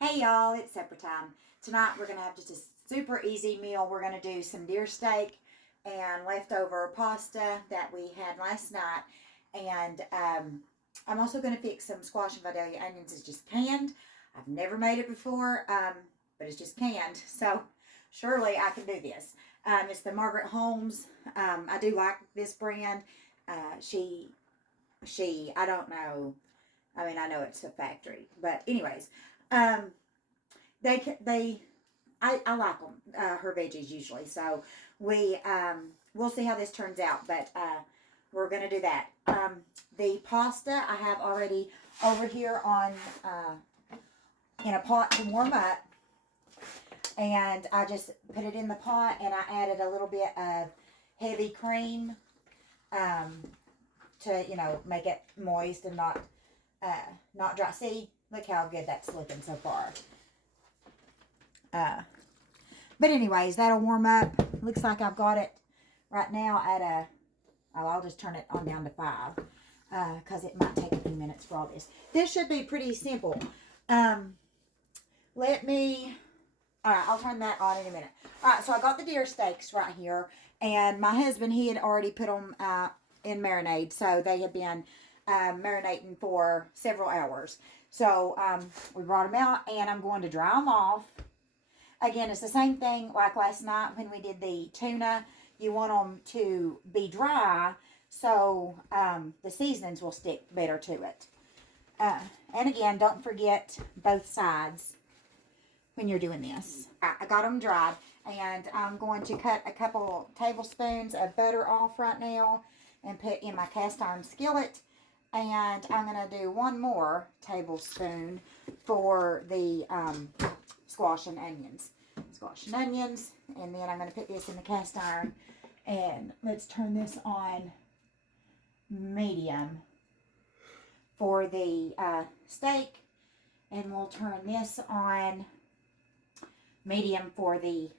Hey y'all, it's supper time. Tonight we're going to have just a super easy meal. We're going to do some deer steak and leftover pasta that we had last night. And I'm also going to fix some squash and Vidalia onions. It's just canned. I've never made it before, but it's just canned. So surely I can do this. It's the Margaret Holmes. I do like this brand. I don't know. I mean, I know it's a factory, but anyways, um, I like them, her veggies usually. So we'll see how this turns out, but we're gonna do that. The pasta I have already over here on in a pot to warm up, and I just put it in the pot, and I added a little bit of heavy cream to make it moist and not dry. See, look how good that's looking so far. But anyways, that'll warm up. Looks like I've got it right now at I'll just turn it on down to 5 because it might take a few minutes for all this. This should be pretty simple. All right, I'll turn that on in a minute. All right, so I got the deer steaks right here, and my husband, he had already put them in marinade, so they had been marinating for several hours. So we brought them out, and I'm going to dry them off. Again, it's the same thing like last night when we did the tuna. You want them to be dry so the seasonings will stick better to it. And again, don't forget both sides when you're doing this. I got them dried, and I'm going to cut a couple tablespoons of butter off right now and put in my cast iron skillet. And I'm going to do one more tablespoon for the squash and onions. And then I'm going to put this in the cast iron. And let's turn this on medium for the steak. And we'll turn this on medium for the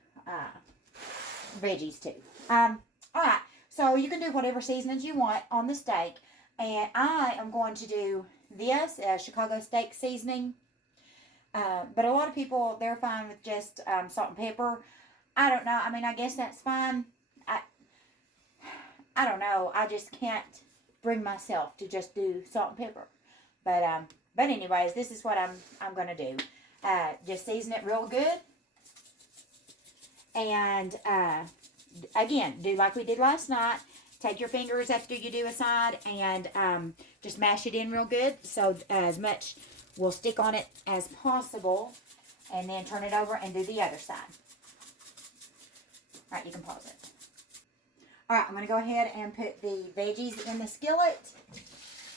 veggies too. Alright, so you can do whatever seasonings you want on the steak. And I am going to do this Chicago steak seasoning. But a lot of people, they're fine with just salt and pepper. I don't know. I mean, I guess that's fine. I don't know. I just can't bring myself to just do salt and pepper. But anyways, this is what I'm going to do. Just season it real good. And again, do like we did last night. Take your fingers after you do a side and just mash it in real good so as much will stick on it as possible. And then turn it over and do the other side. Alright, you can pause it. Alright, I'm going to go ahead and put the veggies in the skillet.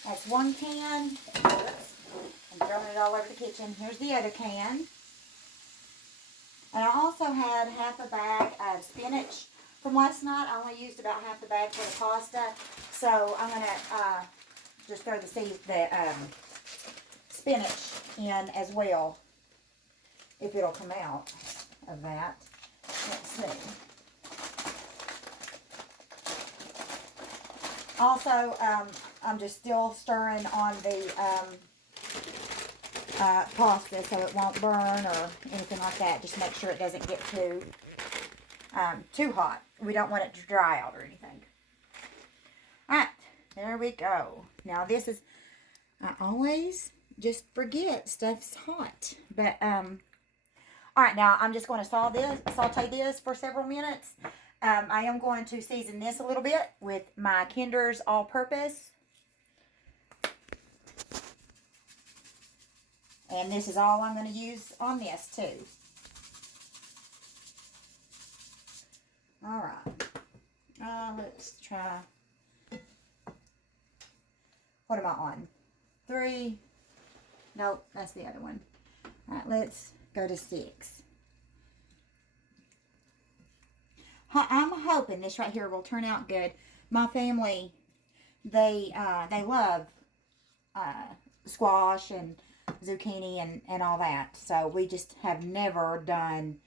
That's one can. I'm throwing it all over the kitchen. Here's the other can. And I also had half a bag of spinach from last night. I only used about half the bag for the pasta. So I'm going to just throw the spinach in as well, if it'll come out of that. Let's see. Also, I'm just still stirring on the pasta so it won't burn or anything like that. Just make sure it doesn't get too hot. We don't want it to dry out or anything. Alright, there we go. Now this is, I always just forget stuff's hot. But, alright, now I'm just going to saute this for several minutes. I am going to season this a little bit with my Kinder's All-Purpose. And this is all I'm going to use on this too. Alright. Let's try. What am I on? 3. Nope, that's the other one. Alright, let's go to 6. I'm hoping this right here will turn out good. My family, they love squash and zucchini and all that. So we just have never done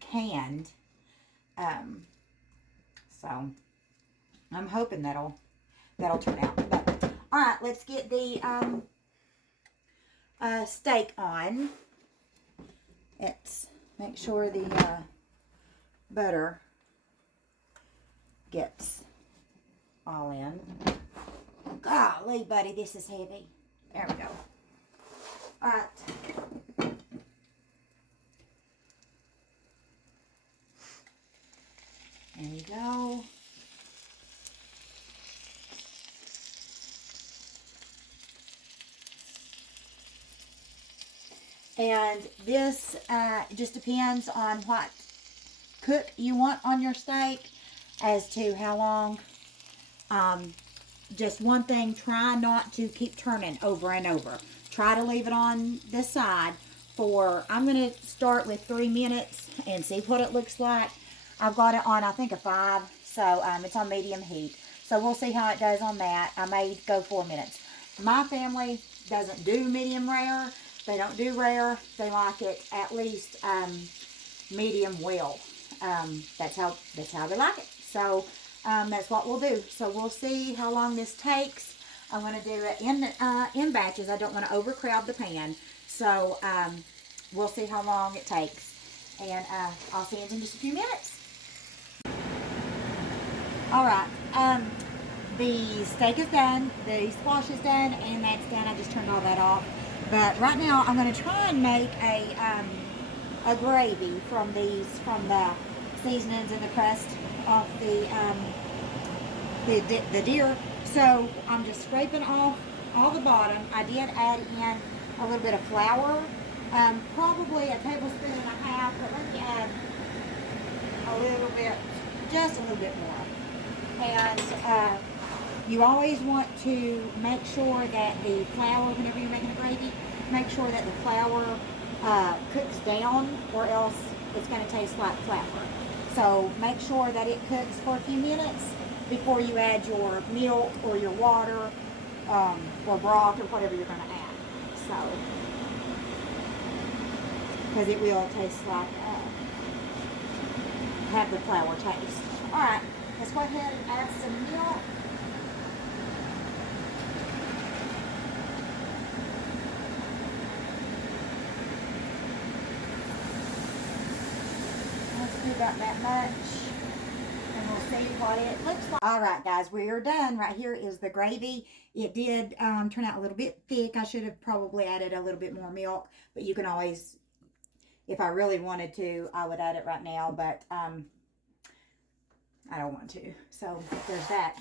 canned. So I'm hoping that'll turn out. But, all right, let's get the steak on. It's make sure the butter gets all in. Golly, buddy, this is heavy. There we go. All right. There you go. And this just depends on what cook you want on your steak as to how long. Just one thing, try not to keep turning over and over. Try to leave it on this side for, I'm going to start with 3 minutes and see what it looks like. I've got it on, I think, a 5, so it's on medium heat. So we'll see how it does on that. I may go 4 minutes. My family doesn't do medium rare. They don't do rare. They like it at least medium well. That's how they like it. So that's what we'll do. So we'll see how long this takes. I'm going to do it in batches. I don't want to overcrowd the pan. So we'll see how long it takes. And I'll see you in just a few minutes. All right. The steak is done. The squash is done. And that's done. I just turned all that off. But right now I'm going to try and make a gravy from the seasonings and the crust off the deer. So I'm just scraping off all the bottom. I did add in a little bit of flour, probably a tablespoon and a half, but let me add a little bit, just a little bit more. And you always want to make sure that the flour, whenever you're making a gravy, make sure that the flour cooks down, or else it's going to taste like flour. So make sure that it cooks for a few minutes before you add your milk or your water or broth or whatever you're going to add. So, because it will taste like, have the flour taste. Alright, let's go ahead and add some milk. Let's do about that much. And we'll see what it looks like. Alright guys, we are done. Right here is the gravy. It did turn out a little bit thick. I should have probably added a little bit more milk. But you can always, if I really wanted to, I would add it right now. But I don't want to. So there's that.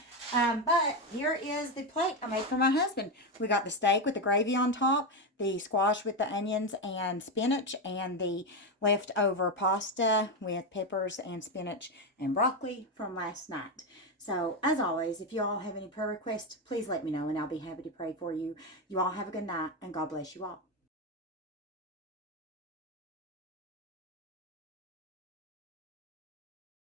But here is the plate I made for my husband. We got the steak with the gravy on top, the squash with the onions and spinach, and the leftover pasta with peppers and spinach and broccoli from last night. So as always, if you all have any prayer requests, please let me know and I'll be happy to pray for you. You all have a good night and God bless you all.